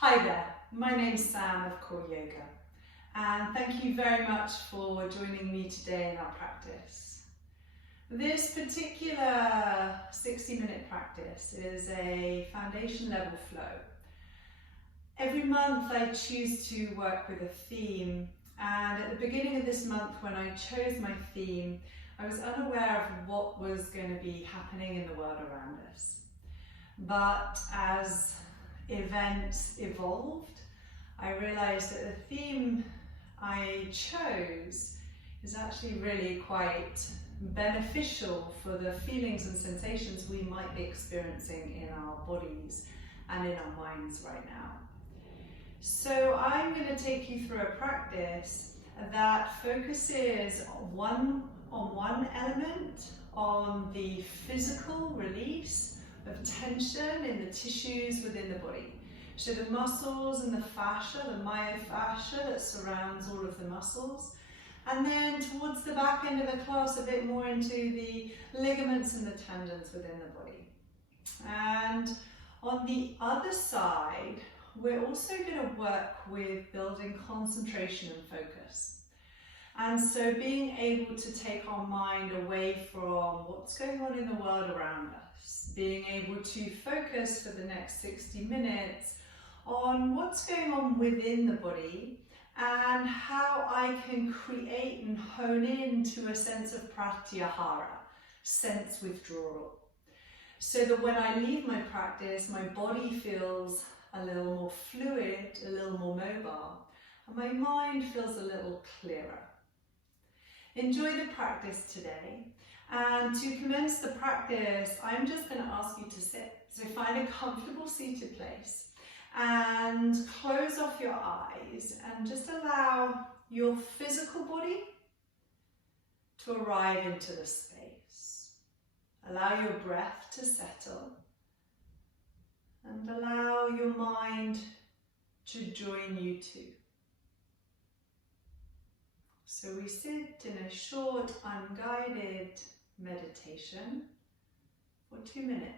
Hi there, my name's Sam of Core Yoga, and thank you very much for joining me today in our practice. This particular 60-minute practice is a foundation level flow. Every month I choose to work with a theme, and at the beginning of this month when I chose my theme, I was unaware of what was going to be happening in the world around us. But as events evolved, I realized that the theme I chose is actually really quite beneficial for the feelings and sensations we might be experiencing in our bodies and in our minds right now. So I'm going to take you through a practice that focuses on one element, on the physical release of tension in the tissues within the body. So the muscles and the fascia, the myofascia that surrounds all of the muscles. And then towards the back end of the class, a bit more into the ligaments and the tendons within the body. And on the other side, we're also going to work with building concentration and focus. And so being able to take our mind away from what's going on in the world around us, being able to focus for the next 60 minutes on what's going on within the body and how I can create and hone in to a sense of pratyahara, sense withdrawal. So that when I leave my practice, my body feels a little more fluid, a little more mobile, and my mind feels a little clearer. Enjoy the practice today, and to commence the practice I'm just going to ask you to sit. So find a comfortable seated place and close off your eyes and just allow your physical body to arrive into the space. Allow your breath to settle and allow your mind to join you too. So we sit in a short, unguided meditation for 2 minutes.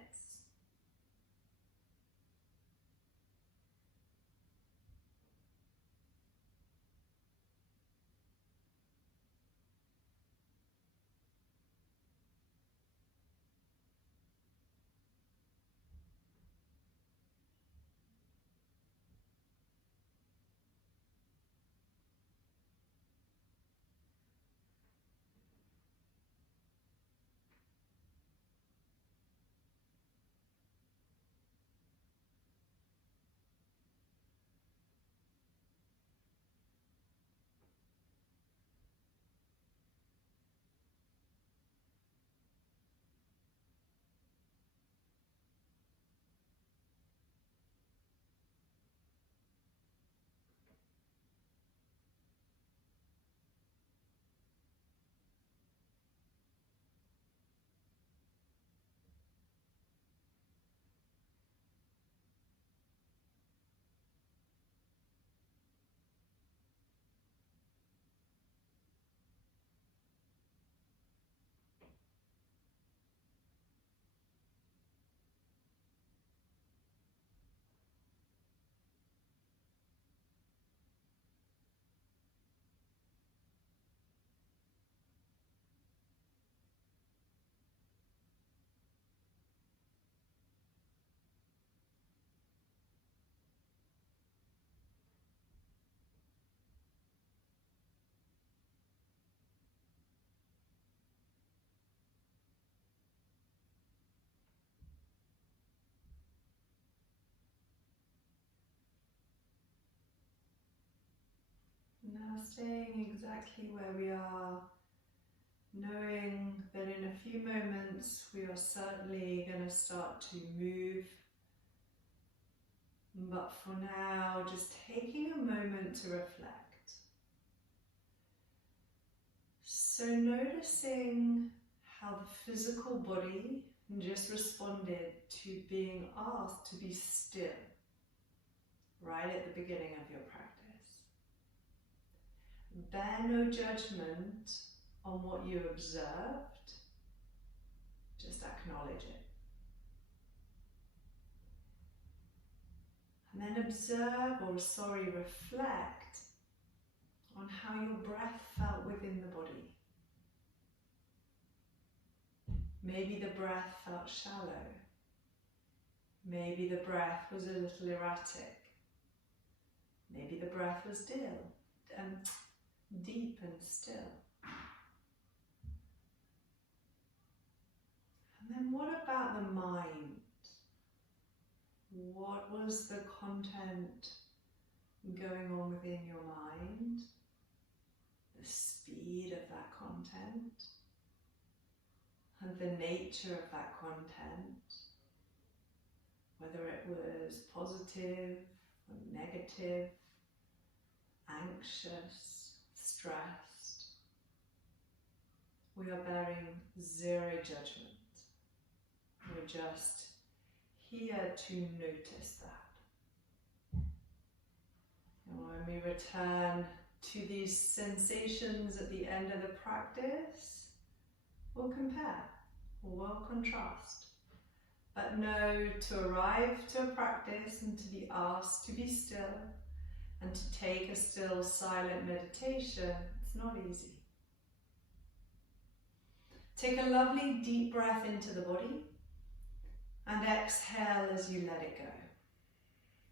Now staying exactly where we are, knowing that in a few moments we are certainly going to start to move. But for now, just taking a moment to reflect. So noticing how the physical body just responded to being asked to be still right at the beginning of your practice. Bear no judgment on what you observed, just acknowledge it. And then observe, or reflect on how your breath felt within the body. Maybe the breath felt shallow. Maybe the breath was a little erratic. Maybe the breath was deep and still. And then what about the mind? What was the content going on within your mind? The speed of that content? And the nature of that content? Whether it was positive or negative, anxious, stressed. We are bearing zero judgment. We're just here to notice that. And when we return to these sensations at the end of the practice, we'll compare, or we'll contrast. But know to arrive to a practice and to be asked to be still and to take a still, silent meditation, it's not easy. Take a lovely deep breath into the body and exhale as you let it go.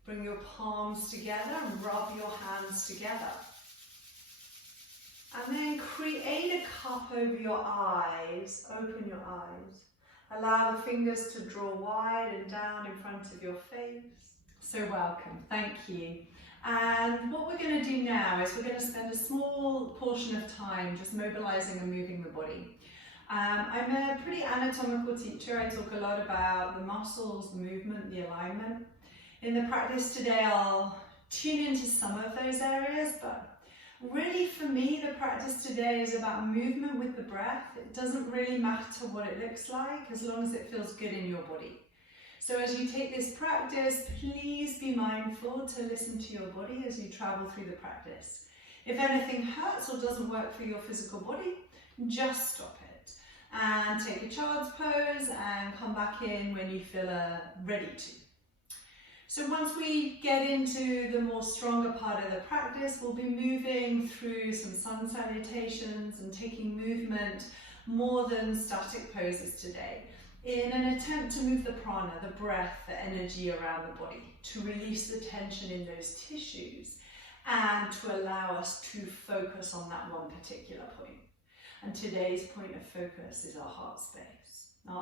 Bring your palms together and rub your hands together. And then create a cup over your eyes, open your eyes. Allow the fingers to draw wide and down in front of your face. So welcome, thank you. And what we're going to do now is we're going to spend a small portion of time just mobilizing and moving the body. I'm a pretty anatomical teacher. I talk a lot about the muscles, the movement, the alignment. In the practice today, I'll tune into some of those areas, but really for me, the practice today is about movement with the breath. It doesn't really matter what it looks like as long as it feels good in your body. So as you take this practice, please be mindful to listen to your body as you travel through the practice. If anything hurts or doesn't work for your physical body, just stop it and take a child's pose and come back in when you feel ready to. So once we get into the more stronger part of the practice, we'll be moving through some sun salutations and taking movement more than static poses today, in an attempt to move the prana, the breath, the energy around the body, to release the tension in those tissues and to allow us to focus on that one particular point. And today's point of focus is our heart space and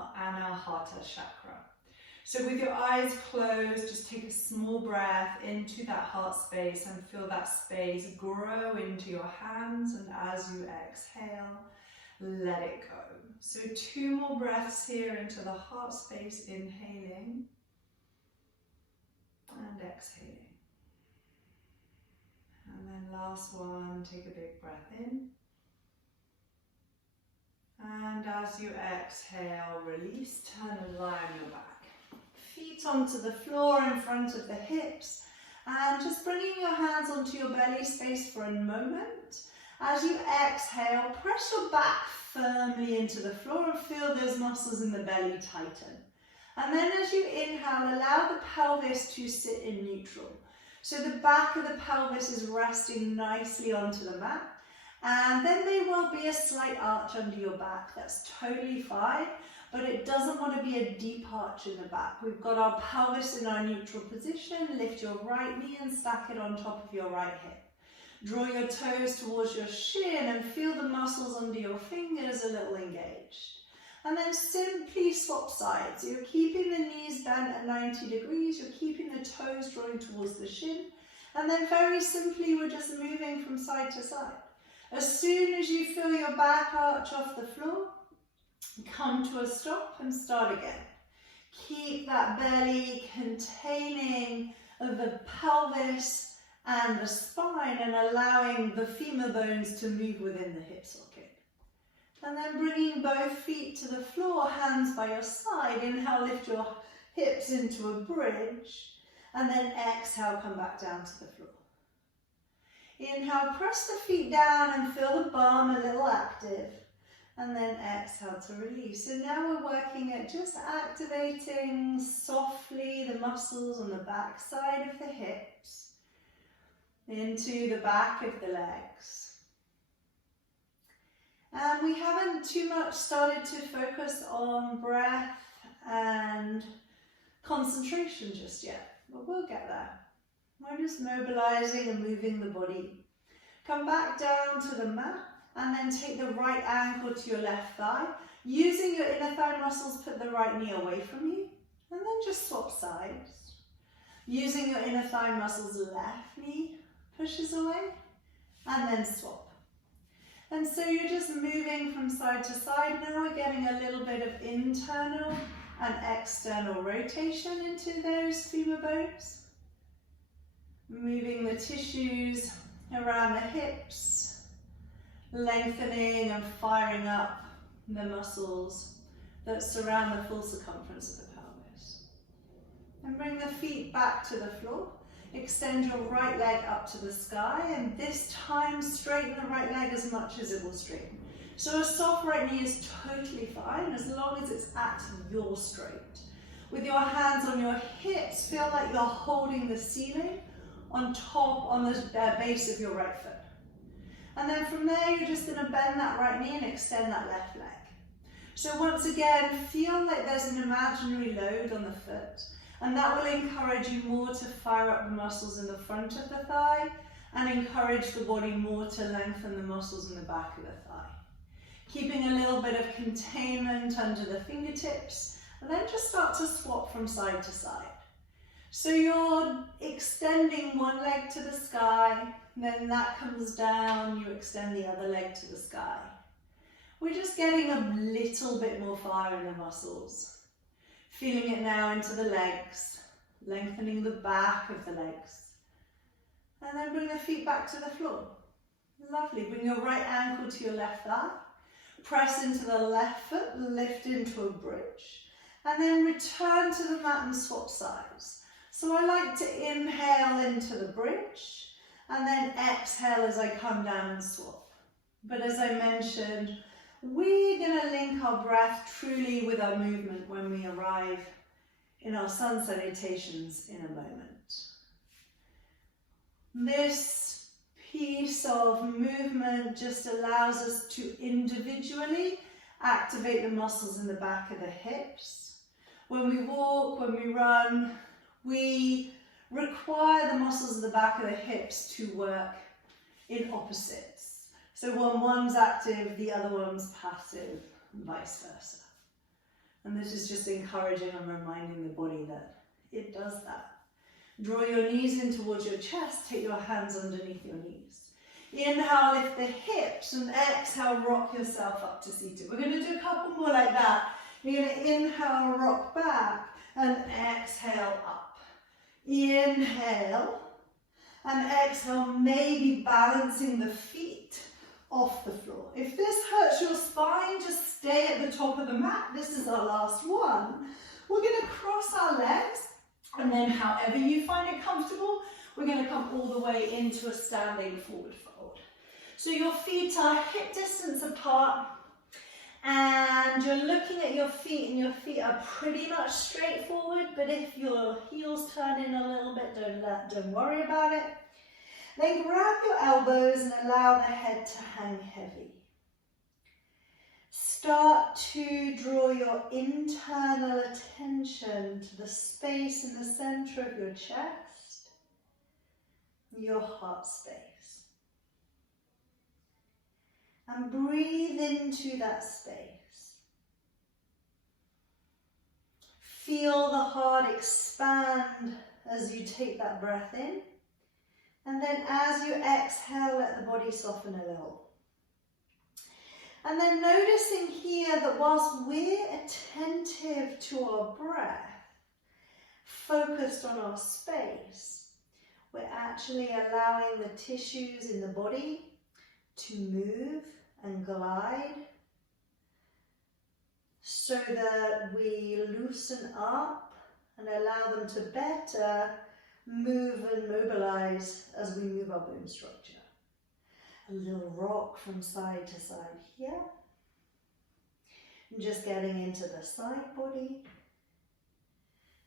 our Hatha chakra. So with your eyes closed, just take a small breath into that heart space and feel that space grow into your hands, and as you exhale, let it go. So 2 more breaths here into the heart space, inhaling and exhaling. And then last one, take a big breath in. And as you exhale, release, turn and lie on your back. Feet onto the floor in front of the hips, and just bringing your hands onto your belly space for a moment. As you exhale, press your back firmly into the floor and feel those muscles in the belly tighten. And then as you inhale, allow the pelvis to sit in neutral. So the back of the pelvis is resting nicely onto the mat. And then there will be a slight arch under your back. That's totally fine, but it doesn't want to be a deep arch in the back. We've got our pelvis in our neutral position. Lift your right knee and stack it on top of your right hip. Draw your toes towards your shin and feel the muscles under your fingers a little engaged. And then simply swap sides. You're keeping the knees bent at 90 degrees. You're keeping the toes drawing towards the shin. And then very simply, we're just moving from side to side. As soon as you feel your back arch off the floor, come to a stop and start again. Keep that belly containing the pelvis and the spine and allowing the femur bones to move within the hip socket. And then bringing both feet to the floor, hands by your side. Inhale, lift your hips into a bridge. And then exhale, come back down to the floor. Inhale, press the feet down and feel the bum a little active. And then exhale to release. So now we're working at just activating softly the muscles on the back side of the hips into the back of the legs. And we haven't too much started to focus on breath and concentration just yet, but we'll get there. We're just mobilizing and moving the body. Come back down to the mat and then take the right ankle to your left thigh. Using your inner thigh muscles, put the right knee away from you and then just swap sides. Using your inner thigh muscles, left knee pushes away and then swap. And so you're just moving from side to side. Now we're getting a little bit of internal and external rotation into those femur bones. Moving the tissues around the hips, lengthening and firing up the muscles that surround the full circumference of the pelvis. And bring the feet back to the floor. Extend your right leg up to the sky, and this time straighten the right leg as much as it will straighten. So a soft right knee is totally fine as long as it's at your straight. With your hands on your hips, feel like you're holding the ceiling on top, on the base of your right foot. And then from there, you're just going to bend that right knee and extend that left leg. So once again, feel like there's an imaginary load on the foot, and that will encourage you more to fire up the muscles in the front of the thigh and encourage the body more to lengthen the muscles in the back of the thigh. Keeping a little bit of containment under the fingertips, and then just start to swap from side to side. So you're extending one leg to the sky, then that comes down, you extend the other leg to the sky. We're just getting a little bit more fire in the muscles. Feeling it now into the legs, lengthening the back of the legs. And then bring the feet back to the floor. Lovely, bring your right ankle to your left thigh. Press into the left foot, lift into a bridge. And then return to the mat and swap sides. So I like to inhale into the bridge and then exhale as I come down and swap. But as I mentioned, we're going to link our breath truly with our movement when we arrive in our sun salutations in a moment. This piece of movement just allows us to individually activate the muscles in the back of the hips. When we walk, when we run, we require the muscles of the back of the hips to work in opposites. So when one's active, the other one's passive, and vice versa. And this is just encouraging and reminding the body that it does that. Draw your knees in towards your chest, take your hands underneath your knees. Inhale, lift the hips, and exhale, rock yourself up to seated. We're going to do a couple more like that. You're going to inhale, rock back, and exhale up. Inhale, and exhale, maybe balancing the feet off the floor. If this hurts your spine, just stay at the top of the mat. This is our last one. We're going to cross our legs, and then however you find it comfortable, we're going to come all the way into a standing forward fold. So your feet are hip distance apart, and you're looking at your feet, and your feet are pretty much straight forward, but if your heels turn in a little bit, don't worry about it. Then grab your elbows and allow the head to hang heavy. Start to draw your internal attention to the space in the center of your chest, your heart space. And breathe into that space. Feel the heart expand as you take that breath in. And then as you exhale, let the body soften a little. And then noticing here that whilst we're attentive to our breath, focused on our space, we're actually allowing the tissues in the body to move and glide so that we loosen up and allow them to better move and mobilize as we move our bone structure. A little rock from side to side here. And just getting into the side body.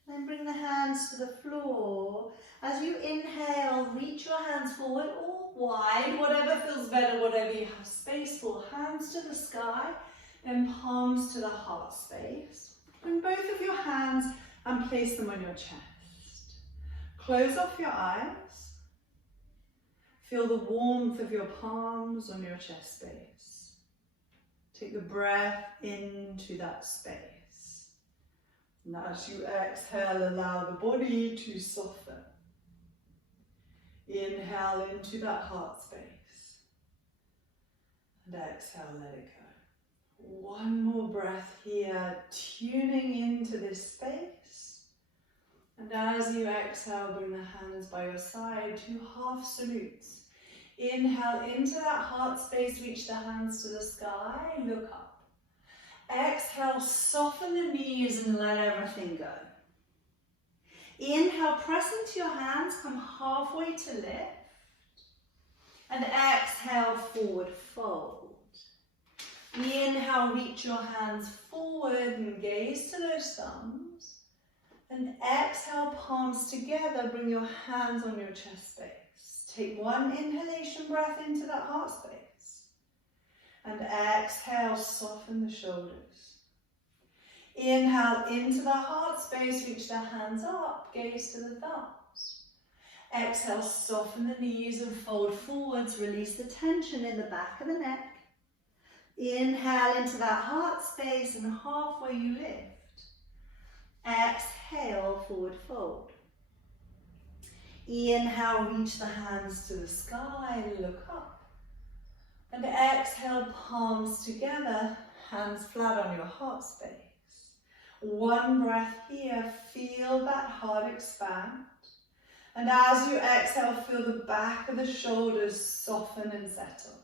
Then bring the hands to the floor. As you inhale, reach your hands forward or wide, whatever feels better, whatever you have space for. Hands to the sky, then palms to the heart space. Bring both of your hands and place them on your chest. Close off your eyes. Feel the warmth of your palms on your chest space. Take the breath into that space. And as you exhale, allow the body to soften. Inhale into that heart space. And exhale, let it go. One more breath here, tuning into this space. And as you exhale, bring the hands by your side, 2 half salutes. Inhale into that heart space, reach the hands to the sky, look up. Exhale, soften the knees and let everything go. Inhale, press into your hands, come halfway to lift. And exhale, forward fold. Inhale, reach your hands forward and gaze to those thumbs. And exhale, palms together, bring your hands on your chest space. Take one inhalation breath into that heart space. And exhale, soften the shoulders. Inhale into the heart space, reach the hands up, gaze to the thumbs. Exhale, soften the knees and fold forwards, release the tension in the back of the neck. Inhale into that heart space and halfway you lift. Exhale, forward fold. Inhale, reach the hands to the sky, look up. And exhale, palms together, hands flat on your heart space. One breath here, feel that heart expand. And as you exhale, feel the back of the shoulders soften and settle.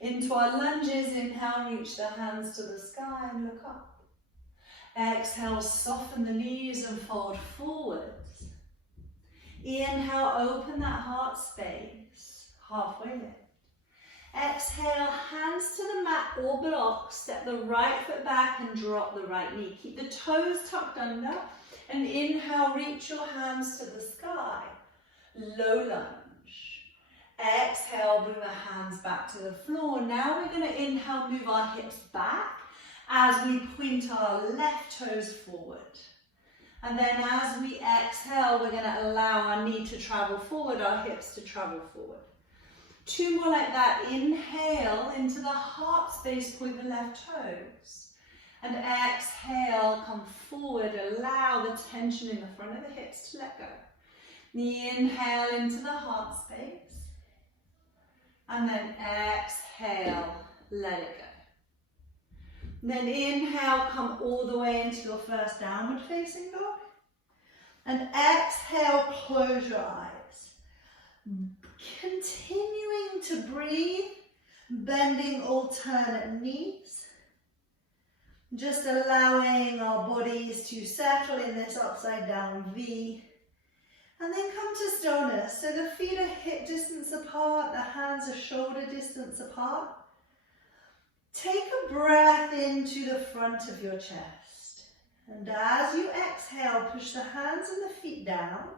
Into our lunges, inhale, reach the hands to the sky and look up. Exhale, soften the knees and fold forwards. Inhale, open that heart space, halfway lift. Exhale, hands to the mat or blocks, step the right foot back and drop the right knee. Keep the toes tucked under and inhale, reach your hands to the sky, low lunge. Exhale, bring the hands back to the floor. Now we're going to inhale, move our hips back as we point our left toes forward. And then as we exhale, we're going to allow our knee to travel forward, our hips to travel forward. 2 more like that. Inhale into the heart space, point the left toes. And exhale, come forward, allow the tension in the front of the hips to let go. Inhale into the heart space. And then exhale, let it go. Then inhale, come all the way into your first downward facing dog. And exhale, close your eyes. Continuing to breathe, bending alternate knees. Just allowing our bodies to settle in this upside down V. And then come to stillness. So the feet are hip distance apart, the hands are shoulder distance apart. Take a breath into the front of your chest. And as you exhale, push the hands and the feet down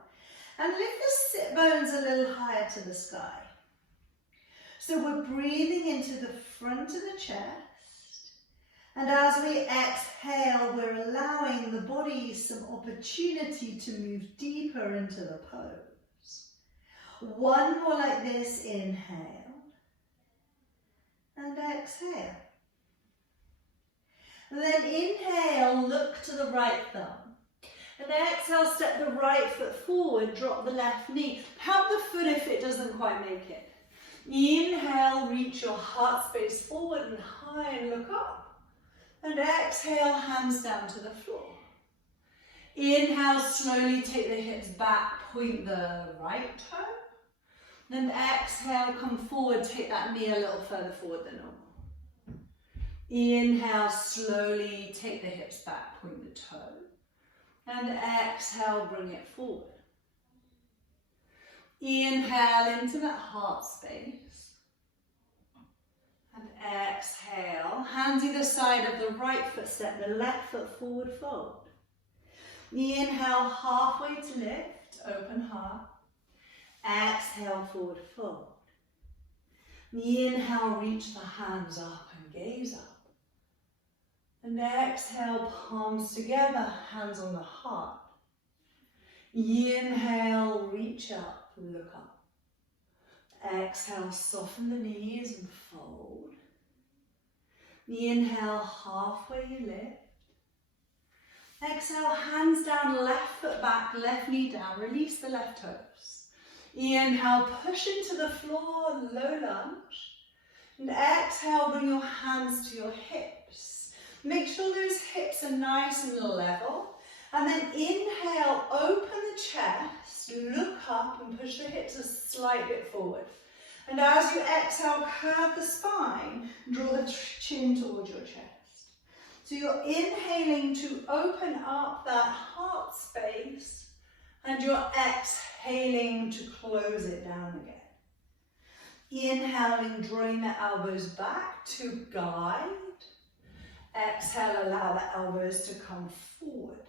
and lift the sit bones a little higher to the sky. So we're breathing into the front of the chest. And as we exhale, we're allowing the body some opportunity to move deeper into the pose. One more like this, inhale. And exhale. And then inhale, look to the right thumb. And exhale, step the right foot forward, drop the left knee. Help the foot if it doesn't quite make it. Inhale, reach your heart space forward and high and look up. And exhale, hands down to the floor. Inhale, slowly take the hips back, point the right toe. Then exhale, come forward, take that knee a little further forward than normal. Inhale, slowly take the hips back, point the toe. And exhale, bring it forward. Inhale into that heart space. And exhale, hands either side of the right foot, step the left foot forward, fold. Inhale, halfway to lift, open heart. Exhale, forward fold. Inhale, reach the hands up and gaze up. And exhale, palms together, hands on the heart. Inhale, reach up, look up. Exhale, soften the knees and fold. Inhale, halfway you lift. Exhale, hands down, left foot back, left knee down, release the left toes. Inhale, push into the floor, low lunge. And exhale, bring your hands to your hips. Make sure those hips are nice and level. And then inhale, open the chest, look up and push the hips a slight bit forward. And as you exhale, curve the spine, draw the chin towards your chest. So you're inhaling to open up that heart space, and you're exhaling to close it down again. Inhaling, drawing the elbows back to guide. Exhale, allow the elbows to come forward.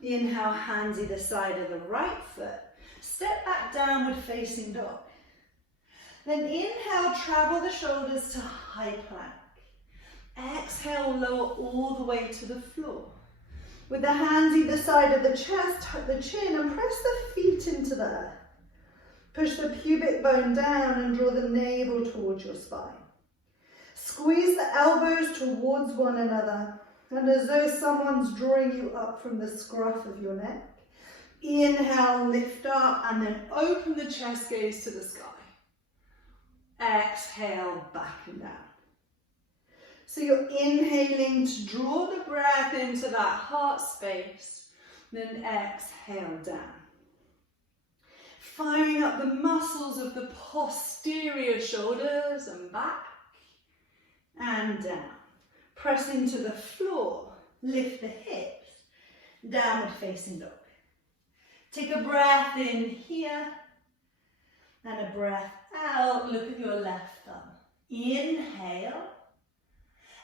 Inhale, hands either side of the right foot. Step back, downward facing dog. Then inhale, travel the shoulders to high plank. Exhale, lower all the way to the floor. With the hands either side of the chest, tuck the chin and press the feet into the earth. Push the pubic bone down and draw the navel towards your spine. Squeeze the elbows towards one another, and as though someone's drawing you up from the scruff of your neck. Inhale, lift up, and then open the chest gaze to the sky. Exhale, back and down. So you're inhaling to draw the breath into that heart space, then exhale down. Firing up the muscles of the posterior shoulders and back, and down. Press into the floor, lift the hips, downward facing dog. Take a breath in here, and a breath out. Look at your left thumb. Inhale.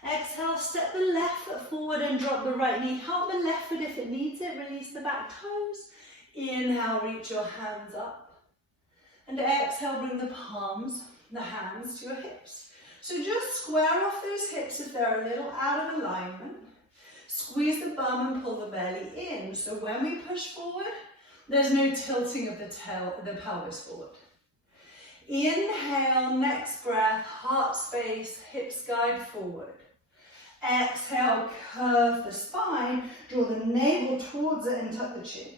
Exhale, step the left foot forward and drop the right knee. Help the left foot if it needs it. Release the back toes. Inhale, reach your hands up. And exhale, bring the palms, the hands to your hips. So just square off those hips if they're a little out of alignment. Squeeze the bum and pull the belly in. So when we push forward, there's no tilting of the pelvis forward. Inhale, next breath, heart space, hips guide forward. Exhale, curve the spine, draw the navel towards it and tuck the chin.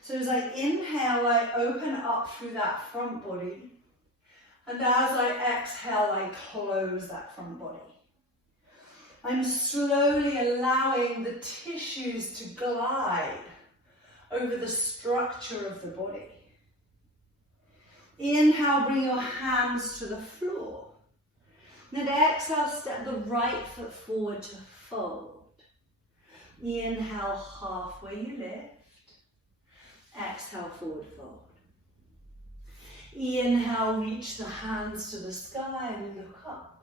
So as I inhale, I open up through that front body. And as I exhale, I close that front body. I'm slowly allowing the tissues to glide over the structure of the body. Inhale, bring your hands to the floor. Then exhale, step the right foot forward to fold. Inhale, halfway you lift. Exhale, forward fold. Inhale, reach the hands to the sky and look up.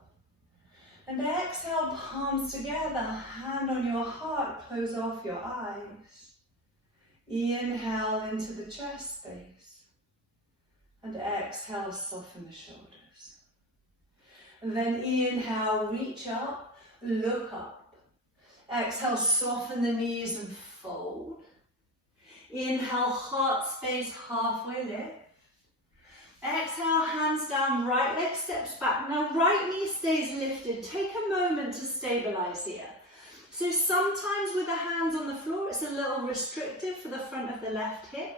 And exhale, palms together, hand on your heart, close off your eyes. Inhale into the chest space. And exhale, soften the shoulders. And then inhale, reach up, look up. Exhale, soften the knees and fold. Inhale, heart space, halfway lift. Exhale, hands down, right leg steps back. Now right knee stays lifted. Take a moment to stabilize here. So sometimes with the hands on the floor, it's a little restrictive for the front of the left hip.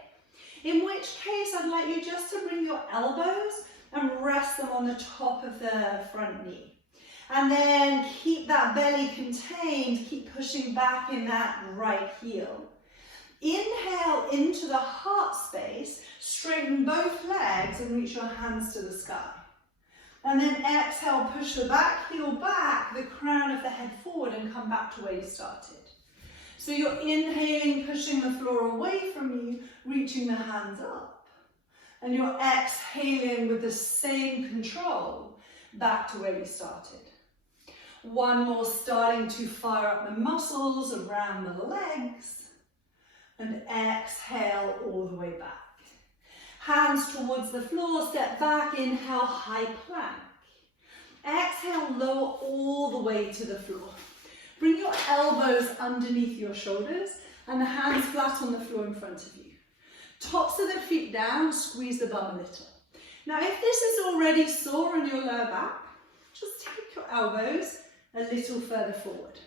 In which case, I'd like you just to bring your elbows and rest them on the top of the front knee. And then keep that belly contained, keep pushing back in that right heel. Inhale into the heart space, straighten both legs and reach your hands to the sky. And then exhale, push the back heel back, the crown of the head forward and come back to where you started. So you're inhaling, pushing the floor away from you, reaching the hands up. And you're exhaling with the same control, back to where you started. One more, starting to fire up the muscles around the legs. And exhale all the way back. Hands towards the floor, step back, inhale, high plank. Exhale, lower all the way to the floor. Bring your elbows underneath your shoulders and the hands flat on the floor in front of you. Tops of the feet down, squeeze the bum a little. Now if this is already sore in your lower back, just take your elbows a little further forward.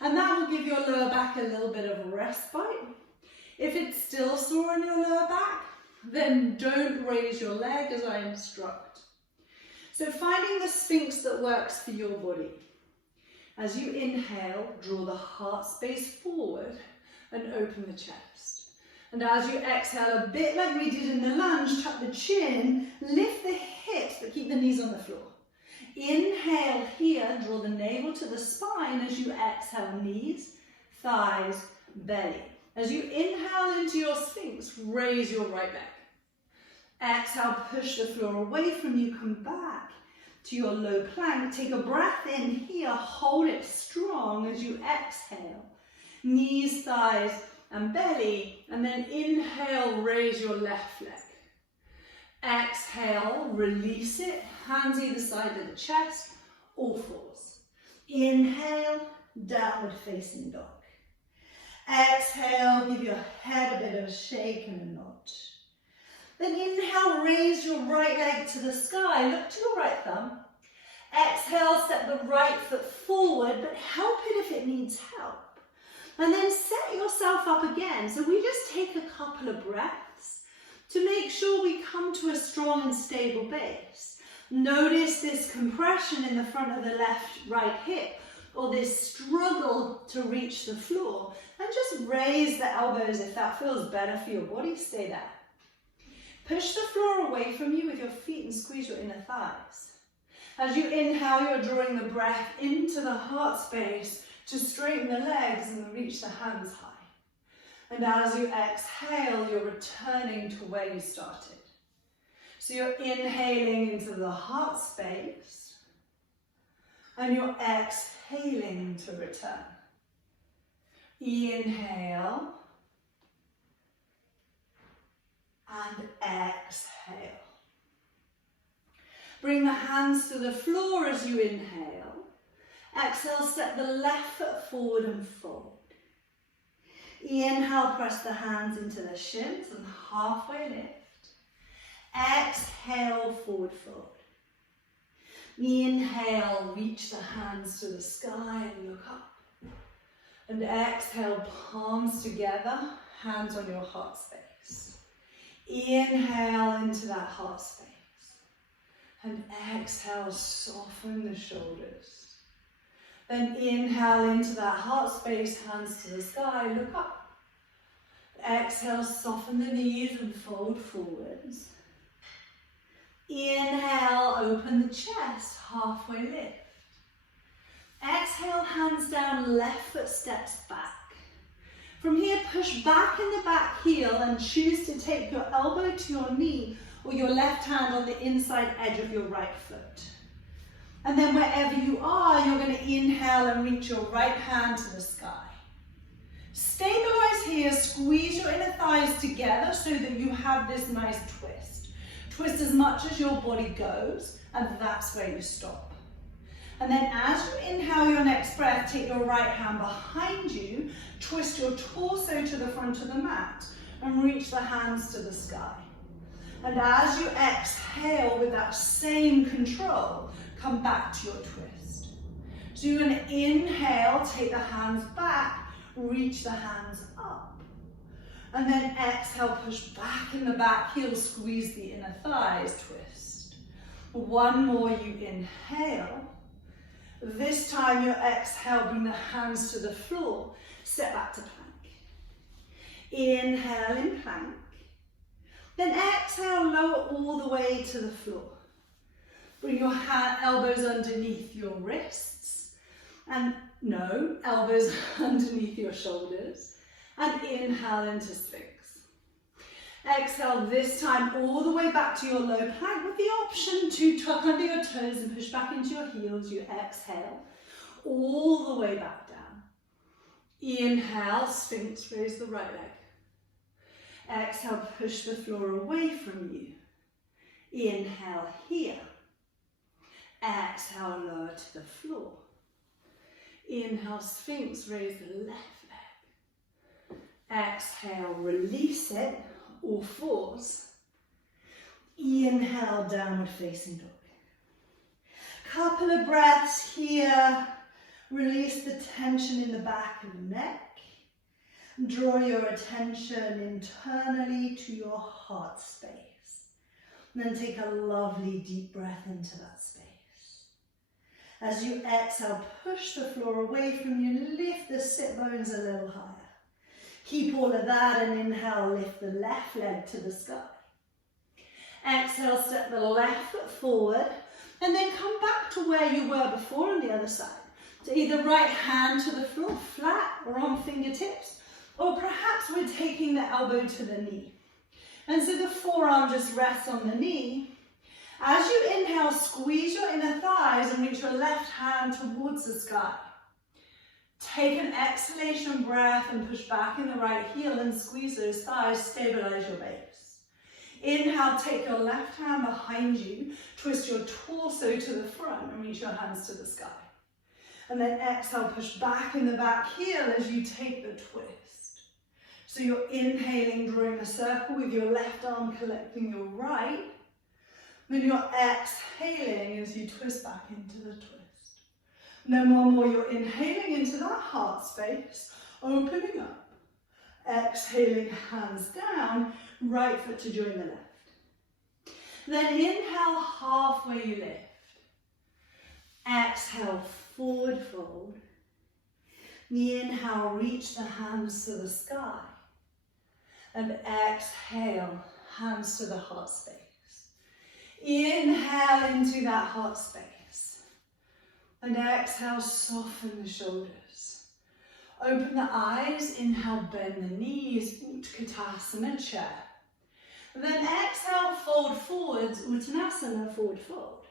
And that will give your lower back a little bit of a respite. If it's still sore in your lower back, then don't raise your leg as I instruct. So finding the sphinx that works for your body. As you inhale, draw the heart space forward and open the chest. And as you exhale, a bit like we did in the lunge, tuck the chin, lift the hips, but keep the knees on the floor. Inhale here, draw the navel to the spine. As you exhale, knees, thighs, belly. As you inhale into your sphinx, raise your right leg. Exhale, push the floor away from you, come back to your low plank. Take a breath in here, hold it strong as you exhale. Knees, thighs, and belly, and then inhale, raise your left leg. Exhale, release it, hands either side of the chest, all fours. Inhale, downward facing dog. Exhale, give your head a bit of a shake and a nod. Then inhale, raise your right leg to the sky, look to your right thumb. Exhale, step the right foot forward, but help it if it needs help. And then set yourself up again. So we just take a couple of breaths to make sure we come to a strong and stable base. Notice this compression in the front of the right hip, or this struggle to reach the floor, and just raise the elbows if that feels better for your body. Stay there. Push the floor away from you with your feet and squeeze your inner thighs. As you inhale, you're drawing the breath into the heart space to straighten the legs and reach the hands high. And as you exhale, you're returning to where you started. So you're inhaling into the heart space and you're exhaling to return. Inhale and exhale. Bring the hands to the floor as you inhale. Exhale, step the left foot forward and fold. Inhale, press the hands into the shins and halfway lift. Exhale, forward fold. Inhale, reach the hands to the sky and look up. And exhale, palms together, hands on your heart space. Inhale into that heart space. And exhale, soften the shoulders. Then inhale into that heart space, hands to the sky, look up. Exhale, soften the knees and fold forwards. Inhale, open the chest, halfway lift. Exhale, hands down, left foot steps back. From here, push back in the back heel and choose to take your elbow to your knee or your left hand on the inside edge of your right foot. And then wherever you are, you're going to inhale and reach your right hand to the sky. Stabilize here, squeeze your inner thighs together so that you have this nice twist. Twist as much as your body goes, and that's where you stop. And then as you inhale your next breath, take your right hand behind you, twist your torso to the front of the mat, and reach the hands to the sky. And as you exhale with that same control, come back to your twist. So you're going to inhale, take the hands back, reach the hands up. And then exhale, push back in the back heel, squeeze the inner thighs, twist. One more, you inhale. This time you exhale, bring the hands to the floor, step back to plank. Inhale in plank. Then exhale, lower all the way to the floor. Bring your elbows underneath your wrists. And no, elbows underneath your shoulders. And inhale into Sphinx. Exhale this time all the way back to your low plank with the option to tuck under your toes and push back into your heels. You exhale all the way back down. Inhale, Sphinx, raise the right leg. Exhale, push the floor away from you. Inhale here. Exhale, lower to the floor. Inhale, Sphinx, raise the left leg. Exhale, release it, all fours. Inhale, downward facing dog. Couple of breaths here. Release the tension in the back of the neck. Draw your attention internally to your heart space. And then take a lovely deep breath into that space. As you exhale, push the floor away from you, lift the sit bones a little higher. Keep all of that and inhale, lift the left leg to the sky. Exhale, step the left foot forward and then come back to where you were before on the other side. So either right hand to the floor, flat or on fingertips, or perhaps we're taking the elbow to the knee. And so the forearm just rests on the knee. As you inhale, squeeze your inner thighs and reach your left hand towards the sky. Take an exhalation breath and push back in the right heel and squeeze those thighs, stabilize your base. Inhale, take your left hand behind you, twist your torso to the front and reach your hands to the sky. And then exhale, push back in the back heel as you take the twist. So you're inhaling, drawing a circle with your left arm collecting your right. Then you're exhaling as you twist back into the twist. And then one more, you're inhaling into that heart space, opening up. Exhaling, hands down, right foot to join the left. Then inhale, halfway you lift. Exhale, forward fold. Inhale, reach the hands to the sky. And exhale, hands to the heart space. Inhale into that heart space. And exhale, soften the shoulders. Open the eyes, inhale, bend the knees, Utkatasana, chair. And then exhale, fold forwards, Uttanasana, forward fold.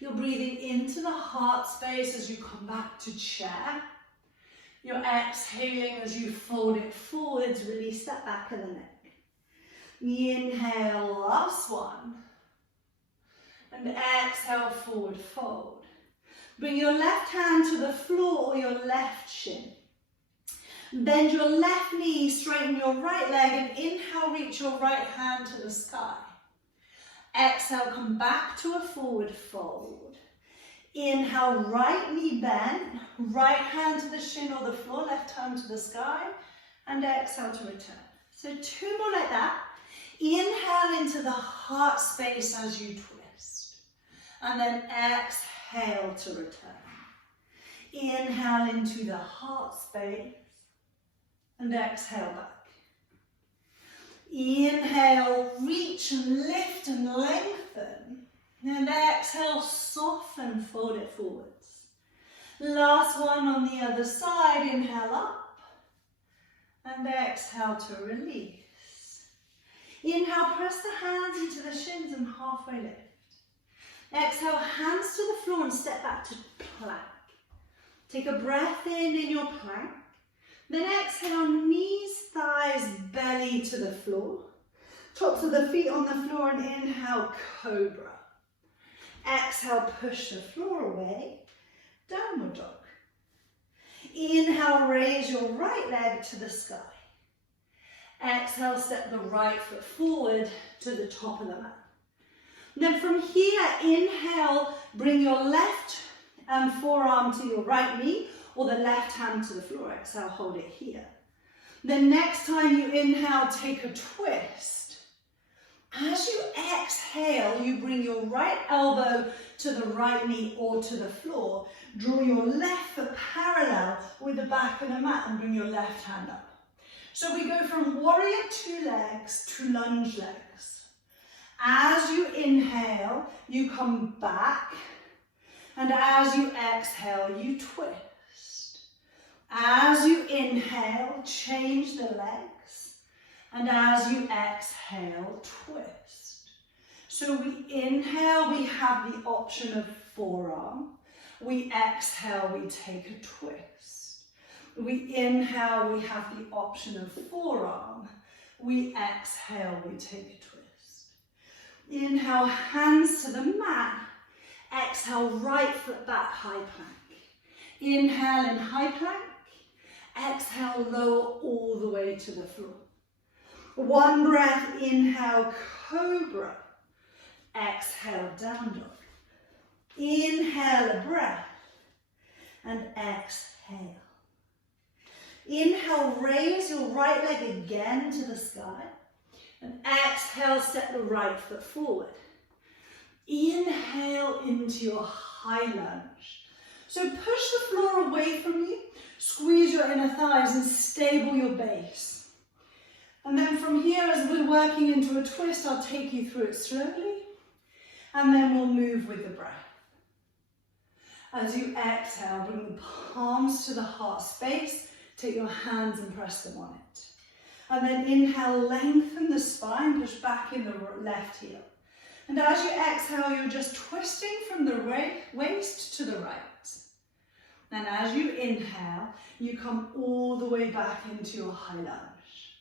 You're breathing into the heart space as you come back to chair. You're exhaling as you fold it forwards, release that back of the neck. Inhale, last one. And exhale, forward fold. Bring your left hand to the floor or your left shin. Bend your left knee, straighten your right leg, and inhale, reach your right hand to the sky. Exhale, come back to a forward fold. Inhale, right knee bent, right hand to the shin or the floor, left hand to the sky, and exhale to return. So 2 more like that. Inhale into the heart space as you twist. And then exhale to return. Inhale into the heart space and exhale back. Inhale, reach and lift and lengthen. And exhale, soften, fold it forwards. Last one on the other side. Inhale up and exhale to release. Inhale, press the hands into the shins and halfway lift. Exhale, hands to the floor and step back to plank. Take a breath in your plank. Then exhale, knees, thighs, belly to the floor. Tops of the feet on the floor and inhale, cobra. Exhale, push the floor away, downward dog. Inhale, raise your right leg to the sky. Exhale, step the right foot forward to the top of the mat. Then from here, inhale, bring your left forearm to your right knee or the left hand to the floor. Exhale, hold it here. Then next time you inhale, take a twist. As you exhale, you bring your right elbow to the right knee or to the floor. Draw your left foot parallel with the back of the mat and bring your left hand up. So we go from warrior 2 legs to lunge legs. As you inhale, you come back, and as you exhale, you twist. As you inhale, change the legs, And as you exhale, twist. So we inhale, we have the option of forearm. We exhale, we take a twist. We inhale, we have the option of forearm. We exhale, we take a twist. Inhale, hands to the mat. Exhale, right foot back, high plank. Inhale in high plank. Exhale, lower all the way to the floor. One breath, inhale, cobra. Exhale, down dog. Inhale a breath and exhale. Inhale, raise your right leg again to the sky. And exhale, step the right foot forward. Inhale into your high lunge. So push the floor away from you, squeeze your inner thighs and stable your base. And then from here, as we're working into a twist, I'll take you through it slowly. And then we'll move with the breath. As you exhale, bring the palms to the heart space. Take your hands and press them on it. And then inhale, lengthen the spine, push back in the left heel. And as you exhale, you're just twisting from the waist to the right. And as you inhale, you come all the way back into your high lunge.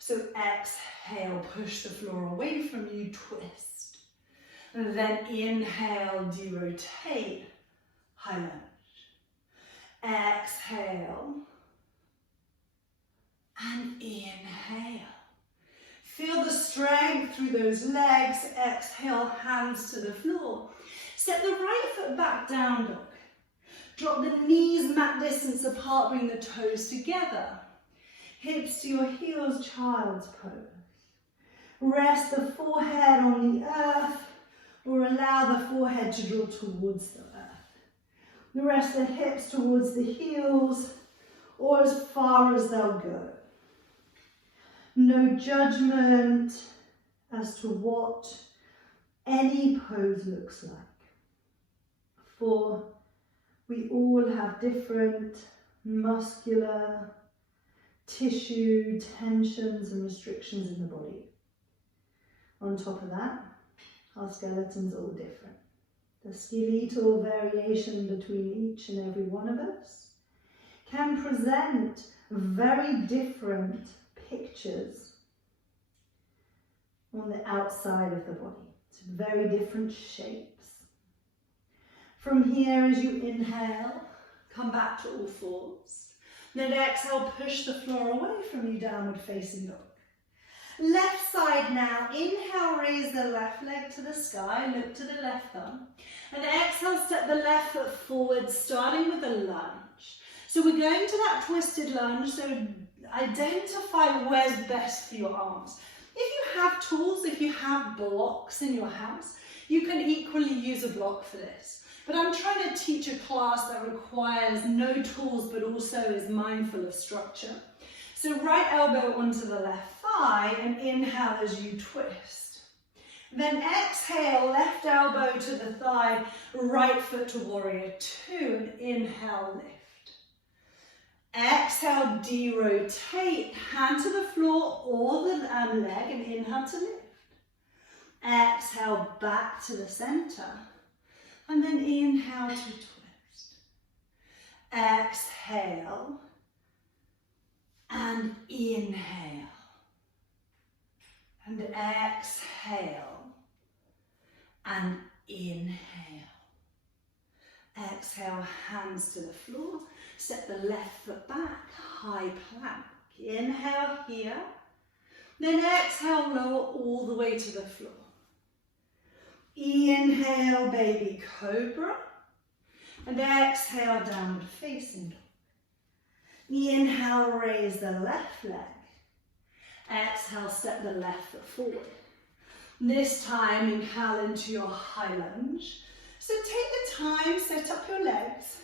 So exhale, push the floor away from you, twist. And then inhale, derotate, high lunge. Exhale. And inhale. Feel the strength through those legs. Exhale, hands to the floor. Step the right foot back, down dog. Drop the knees mat distance apart, bring the toes together. Hips to your heels, child's pose. Rest the forehead on the earth or allow the forehead to draw towards the earth. Rest the hips towards the heels or as far as they'll go. No judgment as to what any pose looks like. For we all have different muscular tissue tensions and restrictions in the body. On top of that, our skeleton's all different. The skeletal variation between each and every one of us can present very different pictures on the outside of the body. It's very different shapes. From here, as you inhale, come back to all fours. Then exhale, push the floor away from you, downward facing dog. Left side now. Inhale, raise the left leg to the sky, look to the left thumb. And exhale, step the left foot forward, starting with a lunge. So we're going to that twisted lunge, so identify where's best for your arms. If you have tools, if you have blocks in your house, you can equally use a block for this. But I'm trying to teach a class that requires no tools, but also is mindful of structure. So right elbow onto the left thigh and inhale as you twist. Then exhale, left elbow to the thigh, right foot to warrior two, and inhale, lift. Exhale, derotate, hand to the floor or the leg, and inhale to lift. Exhale, back to the center, and then inhale to twist. Exhale, and inhale. And exhale, and inhale. Exhale, hands to the floor. Step the left foot back, high plank. Inhale here. Then exhale, lower all the way to the floor. Inhale, baby cobra. And exhale, downward facing dog. Inhale, raise the left leg. Exhale, step the left foot forward. This time, inhale into your high lunge. So take the time, set up your legs.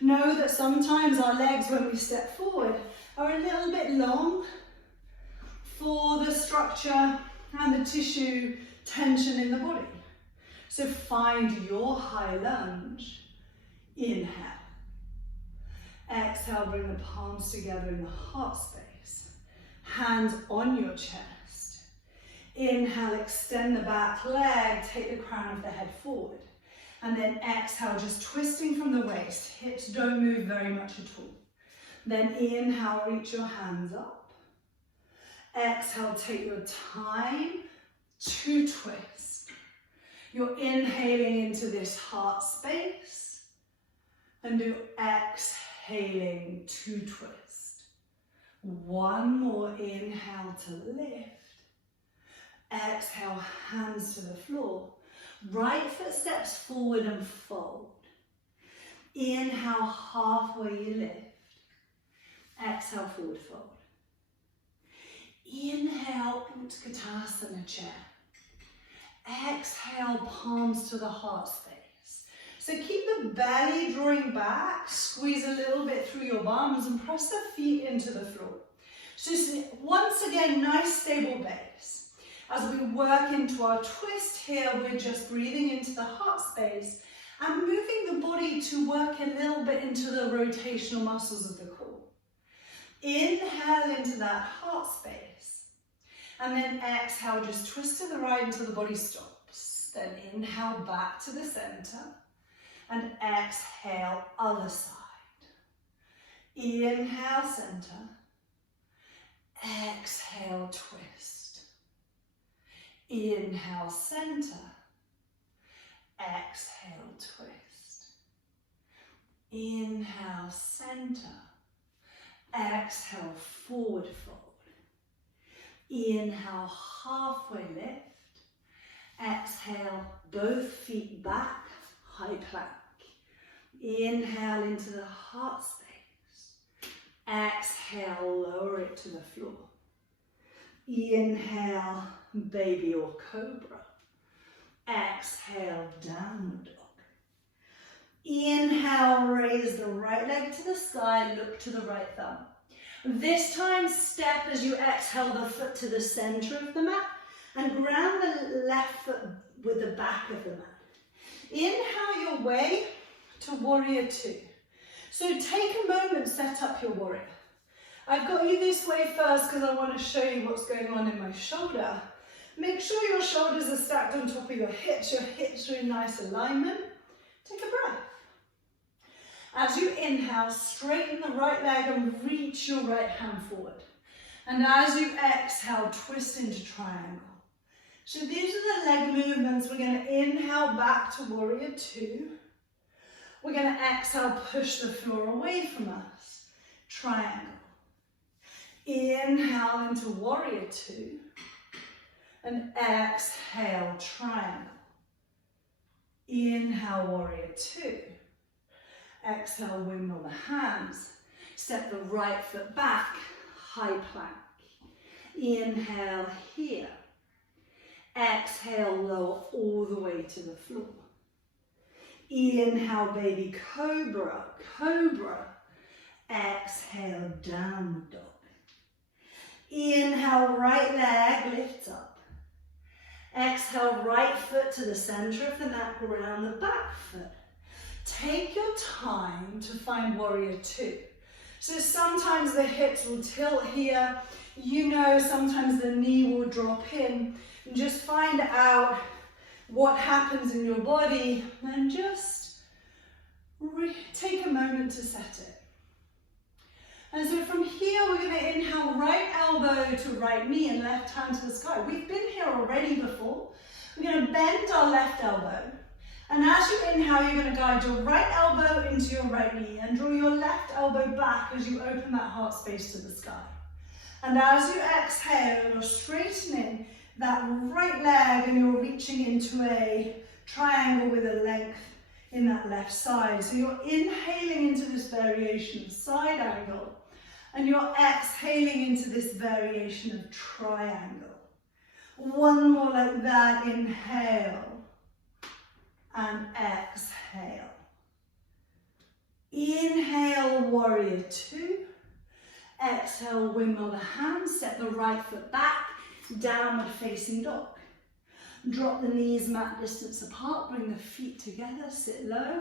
Know that sometimes our legs, when we step forward, are a little bit long for the structure and the tissue tension in the body. So find your high lunge. Inhale. Exhale, bring the palms together in the heart space. hands on your chest. Inhale, extend the back leg, take the crown of the head forward. And then exhale, just twisting from the waist. Hips don't move very much at all. Then inhale, reach your hands up. Exhale, take your time to twist. You're inhaling into this heart space. And do exhaling to twist. One more inhale to lift. Exhale, hands to the floor. Right foot steps forward and fold. Inhale, halfway you lift. Exhale, forward fold. Inhale, Utkatasana chair. Exhale, palms to the heart space. So keep the belly drawing back, squeeze a little bit through your bums and press the feet into the floor. So once again, nice stable base. As we work into our twist here, we're just breathing into the heart space and moving the body to work a little bit into the rotational muscles of the core. Inhale into that heart space. And then exhale, just twist to the right until the body stops. Then inhale back to the center. And exhale, other side. Inhale, center. Exhale, twist. Inhale, center. Exhale, twist. Inhale, center. Exhale, forward fold. Inhale, halfway lift. Exhale, both feet back, high plank. Inhale into the heart space. Exhale, lower it to the floor. Inhale, baby or cobra. Exhale, downward dog. Inhale, raise the right leg to the sky, look to the right thumb. This time, step as you exhale the foot to the center of the mat and ground the left foot with the back of the mat. Inhale your way to warrior two. So take a moment, set up your warrior. I've got you this way first because I want to show you what's going on in my shoulder. Make sure your shoulders are stacked on top of your hips are in nice alignment. Take a breath. As you inhale, straighten the right leg and reach your right hand forward. And as you exhale, twist into triangle. So these are the leg movements. We're going to inhale back to warrior two. We're going to exhale, push the floor away from us. Triangle. Inhale into warrior two. And exhale, triangle. Inhale, warrior two. Exhale, windmill the hands. Step the right foot back, high plank. Inhale here. Exhale, lower all the way to the floor. Inhale, baby cobra, cobra. Exhale, downward dog. Inhale, right leg lifts up. Exhale, right foot to the center of the mat, ground the back foot. Take your time to find warrior two. So sometimes the hips will tilt here. You know, sometimes the knee will drop in. And just find out what happens in your body and just take a moment to set it. And so from here, we're going to inhale right elbow to right knee and left hand to the sky. We've been here already before. We're going to bend our left elbow. And as you inhale, you're going to guide your right elbow into your right knee and draw your left elbow back as you open that heart space to the sky. And as you exhale, you're straightening that right leg and you're reaching into a triangle with a length in that left side. So you're inhaling into this variation of side angle and you're exhaling into this variation of triangle. One more like that, inhale and exhale. Inhale, warrior two. Exhale, windmill the hands, step the right foot back, downward facing dog. Drop the knees mat distance apart, bring the feet together, sit low.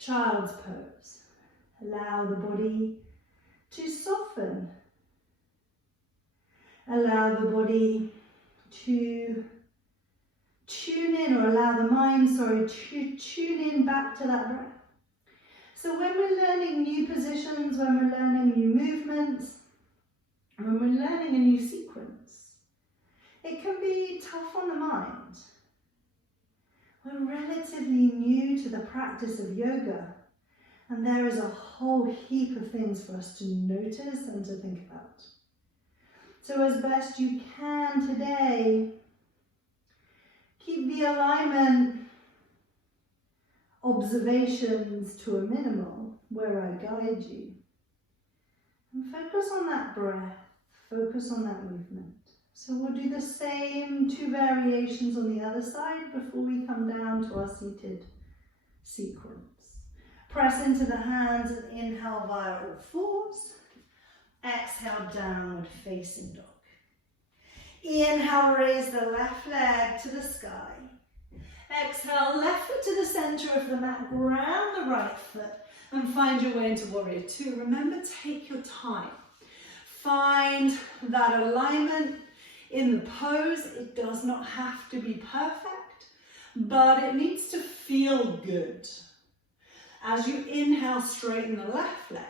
Child's pose. Allow the body to soften Allow the body to tune in, or allow the mind, sorry, to tune in back to that breath. So when we're learning new positions, when we're learning new movements, when we're learning a new sequence, it can be tough on the mind. We're relatively new to the practice of yoga, and there is a whole heap of things for us to notice and to think about. So as best you can today, keep the alignment observations to a minimal where I guide you. And focus on that breath, focus on that movement. So we'll do the same 2 variations on the other side before we come down to our seated sequence. Press into the hands and inhale via all fours. Exhale, downward facing dog. Inhale, raise the left leg to the sky. Exhale, left foot to the center of the mat, ground the right foot and find your way into warrior 2. Remember, take your time. Find that alignment in the pose. It does not have to be perfect, but it needs to feel good. As you inhale, straighten the left leg.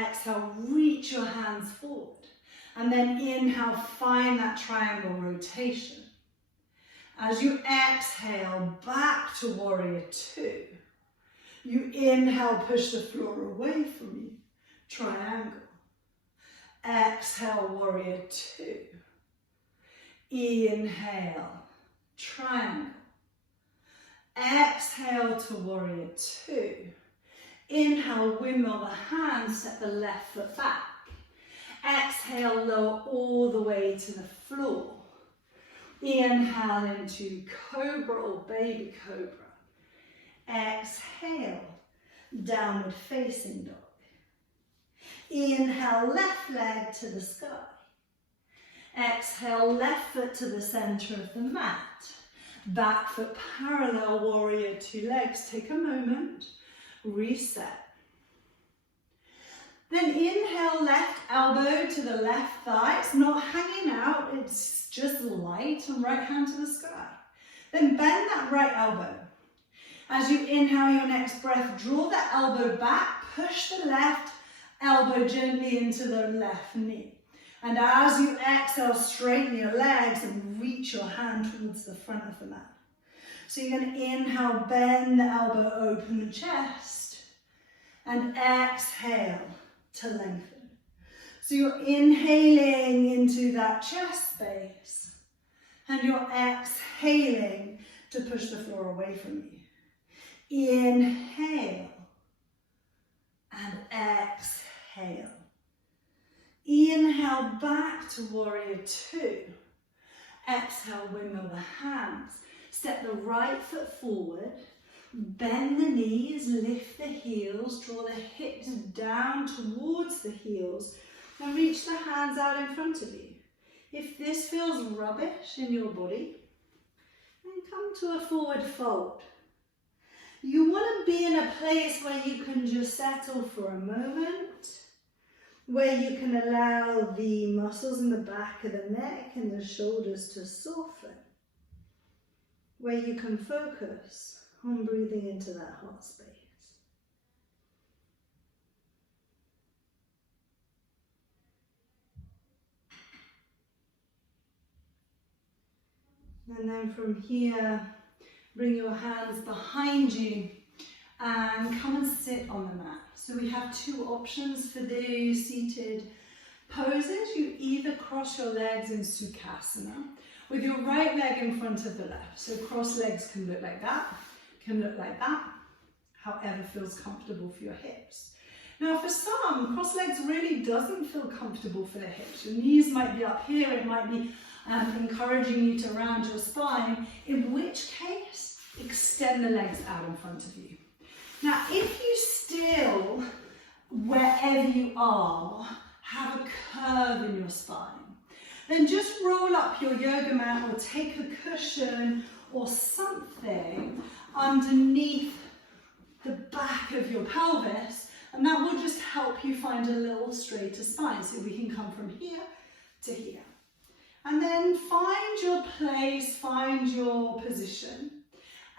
Exhale, reach your hands forward. And then inhale, find that triangle rotation. As you exhale, back to warrior 2. You inhale, push the floor away from you. Triangle. Exhale, warrior 2. Inhale, triangle. Exhale to warrior 2. Inhale, windmill the hands, step the left foot back. Exhale, lower all the way to the floor. Inhale into cobra or baby cobra. Exhale, downward facing dog. Inhale, left leg to the sky. Exhale, left foot to the center of the mat. Back foot parallel, warrior 2 legs. Take a moment, reset. Then inhale, left elbow to the left thigh. It's not hanging out, it's just light, and right hand to the sky. Then bend that right elbow. As you inhale your next breath, draw the elbow back, push the left elbow gently into the left knee. And as you exhale, straighten your legs and reach your hand towards the front of the mat. So you're going to inhale, bend the elbow, open the chest, and exhale to lengthen. So you're inhaling into that chest space, and you're exhaling to push the floor away from you. Inhale and exhale. Inhale back to warrior 2. Exhale, windmill the hands. Step the right foot forward. Bend the knees, lift the heels, draw the hips down towards the heels and reach the hands out in front of you. If this feels rubbish in your body, then come to a forward fold. You want to be in a place where you can just settle for a moment, where you can allow the muscles in the back of the neck and the shoulders to soften, where you can focus on breathing into that heart space. And then from here, bring your hands behind you and come and sit on the mat. So we have 2 options for these seated poses. You either cross your legs in Sukhasana with your right leg in front of the left. So cross legs can look like that, can look like that, however feels comfortable for your hips. Now for some, cross legs really doesn't feel comfortable for the hips. Your knees might be up here, it might be encouraging you to round your spine, in which case, extend the legs out in front of you. Now if you still, wherever you are, have a curve in your spine, then just roll up your yoga mat or take a cushion or something underneath the back of your pelvis, and that will just help you find a little straighter spine. So we can come from here to here. And then find your place, find your position,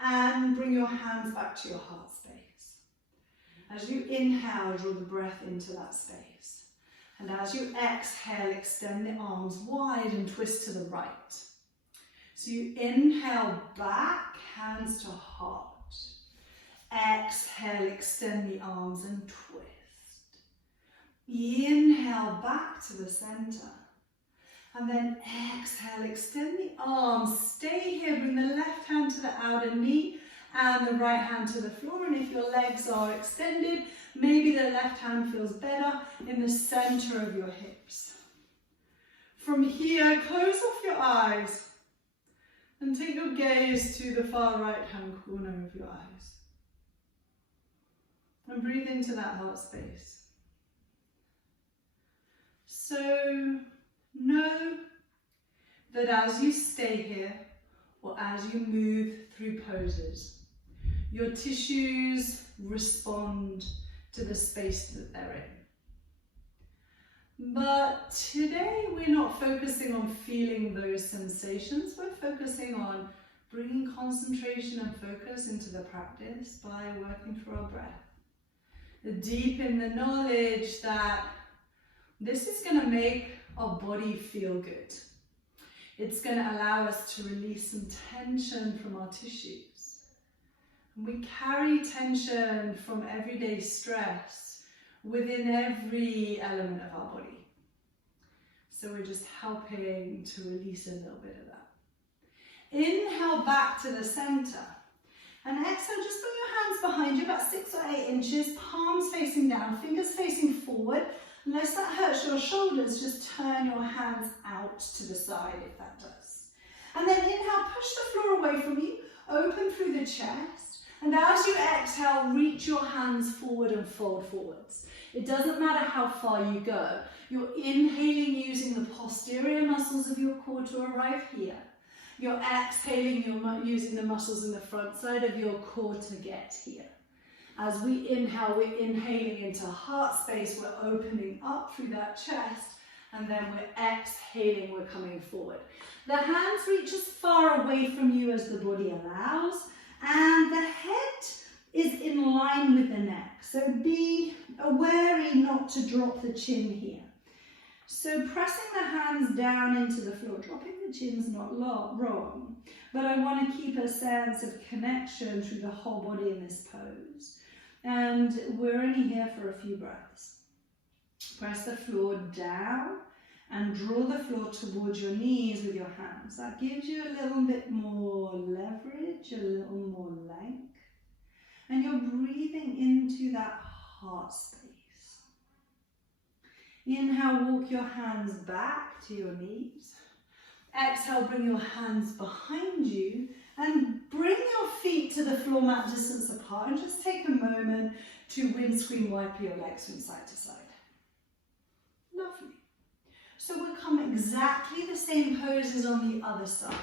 and bring your hands back to your heart space. As you inhale, draw the breath into that space. And as you exhale, extend the arms wide and twist to the right. So you inhale back, hands to heart. Exhale, extend the arms and twist. Inhale back to the center. And then exhale, extend the arms. Stay here, bring the left hand to the outer knee and the right hand to the floor. And if your legs are extended, maybe the left hand feels better in the center of your hips. From here, close off your eyes and take your gaze to the far right hand corner of your eyes. And breathe into that heart space. So know that as you stay here or as you move through poses, your tissues respond to the space that they're in. But today we're not focusing on feeling those sensations, we're focusing on bringing concentration and focus into the practice by working through our breath. Deep in the knowledge that this is going to make our body feel good. It's going to allow us to release some tension from our tissues. And we carry tension from everyday stress within every element of our body. So we're just helping to release a little bit of that. Inhale back to the center. And exhale, just bring your hands behind you, about 6 or 8 inches, palms facing down, fingers facing forward. Unless that hurts your shoulders, just turn your hands out to the side if that does. And then inhale, push the floor away from you, open through the chest. And as you exhale, reach your hands forward and fold forwards. It doesn't matter how far you go. You're inhaling using the posterior muscles of your core to arrive here. You're exhaling, you're using the muscles in the front side of your core to get here. As we inhale, we're inhaling into heart space, we're opening up through that chest, and then we're exhaling, we're coming forward. The hands reach as far away from you as the body allows, and the head is in line with the neck. So be wary not to drop the chin here. So pressing the hands down into the floor, dropping the chin's not wrong, but I want to keep a sense of connection through the whole body in this pose. And we're only here for a few breaths. Press the floor down and draw the floor towards your knees with your hands. That gives you a little bit more leverage, a little more length. And you're breathing into that heart space. Inhale, walk your hands back to your knees. Exhale, bring your hands behind you and bring your feet to the floor mat distance apart and just take a moment to windscreen wipe your legs from side to side. Lovely. So we'll come exactly the same poses on the other side.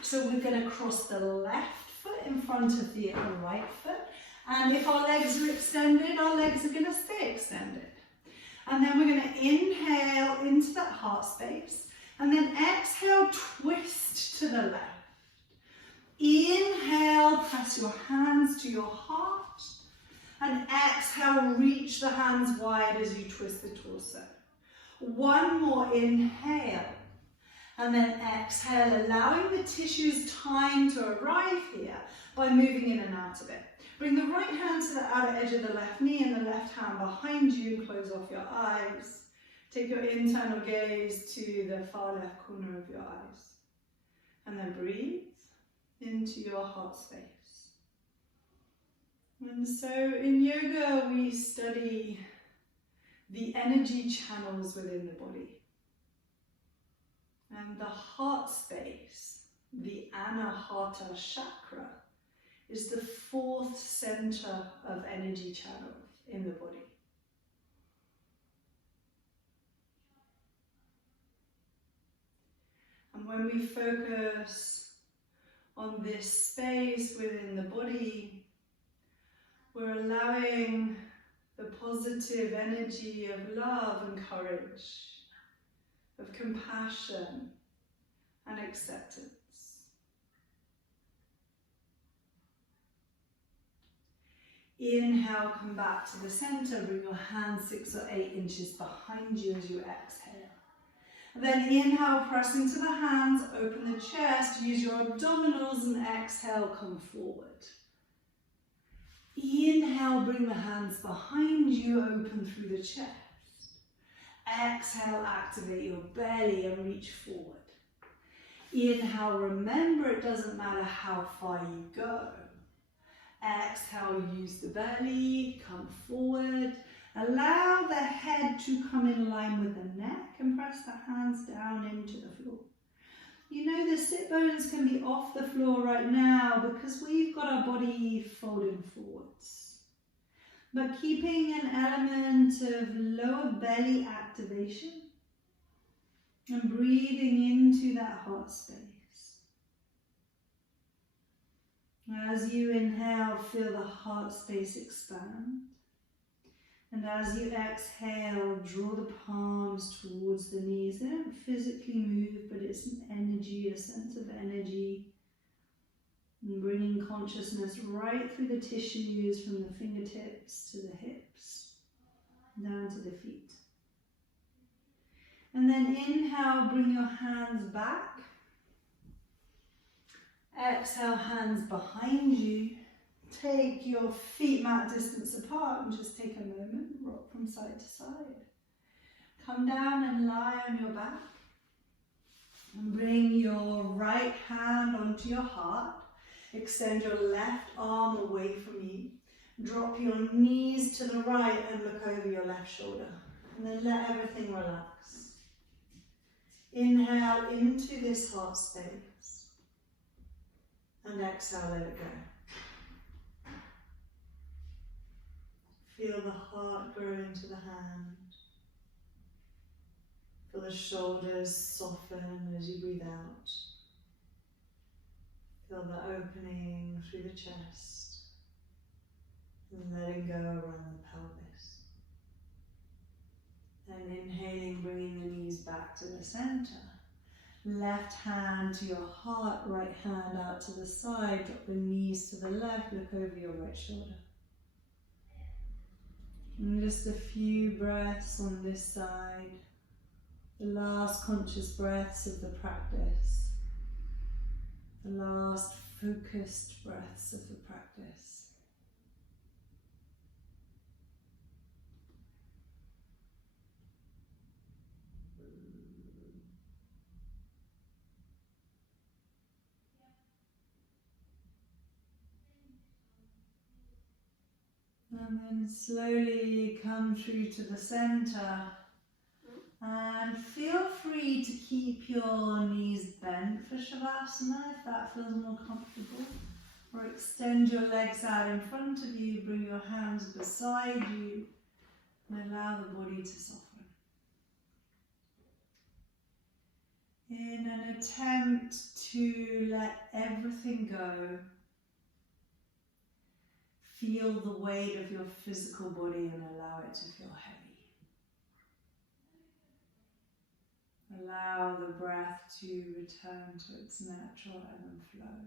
So we're going to cross the left foot in front of the right foot, and if our legs are extended, our legs are going to stay extended. And then we're going to inhale into that heart space, and then exhale, twist to the left. Inhale, press your hands to your heart, and exhale, reach the hands wide as you twist the torso. One more inhale, and then exhale, allowing the tissues time to arrive here by moving in and out of it. Bring the right hand to the outer edge of the left knee and the left hand behind you and close off your eyes. Take your internal gaze to the far left corner of your eyes. And then breathe into your heart space. And so in yoga we study the energy channels within the body. And the heart space, the Anahata chakra, is the 4th center of energy channel in the body. And when we focus on this space within the body, we're allowing the positive energy of love and courage, of compassion, and acceptance. Inhale, come back to the center, bring your hands 6 or 8 inches behind you as you exhale. Then inhale, press into the hands, open the chest, use your abdominals and exhale, come forward. Inhale, bring the hands behind you, open through the chest. Exhale, activate your belly and reach forward. Inhale, remember it doesn't matter how far you go. Exhale, use the belly, come forward. Allow the head to come in line with the neck and press the hands down into the floor. You know the sit bones can be off the floor right now because we've got our body folding forwards. But keeping an element of lower belly activation and breathing into that heart space. As you inhale, feel the heart space expand. And as you exhale, draw the palms towards the knees. They don't physically move, but it's an energy, a sense of energy. And bringing consciousness right through the tissues from the fingertips to the hips, down to the feet. And then inhale, bring your hands back. Exhale, hands behind you. Take your feet mat distance apart and just take a moment, rock from side to side. Come down and lie on your back. And bring your right hand onto your heart. Extend your left arm away from you. Drop your knees to the right and look over your left shoulder. And then let everything relax. Inhale into this heart space. And exhale, let it go. Feel the heart grow into the hand. Feel the shoulders soften as you breathe out. Feel the opening through the chest. And letting go around the pelvis. And inhaling, bringing the knees back to the center. Left hand to your heart, right hand out to the side, drop the knees to the left, look over your right shoulder. And just a few breaths on this side, the last conscious breaths of the practice, the last focused breaths of the practice. And then slowly come through to the center and feel free to keep your knees bent for Shavasana if that feels more comfortable, or extend your legs out in front of you, bring your hands beside you and allow the body to soften. In an attempt to let everything go, feel the weight of your physical body and allow it to feel heavy. Allow the breath to return to its natural ebb and flow.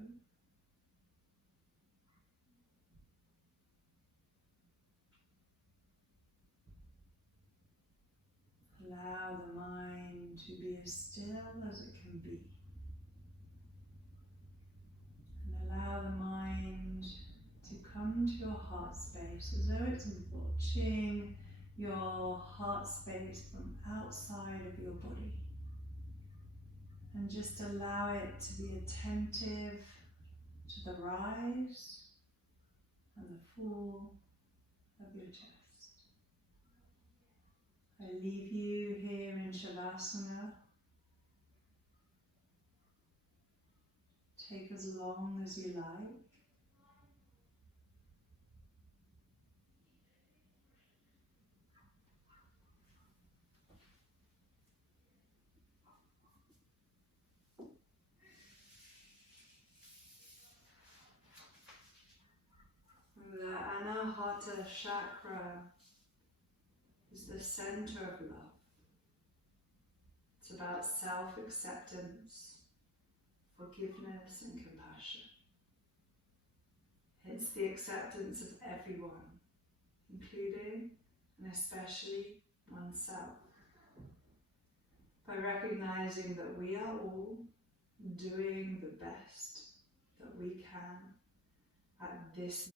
Allow the mind to be as still as it can be. And allow the mind to come to your heart space as though it's watching your heart space from outside of your body. And just allow it to be attentive to the rise and the fall of your chest. I leave you here in Shavasana. Take as long as you like. The Anahata chakra is the center of love. It's about self-acceptance, forgiveness and compassion. It's the acceptance of everyone, including and especially oneself. By recognizing that we are all doing the best that we can at this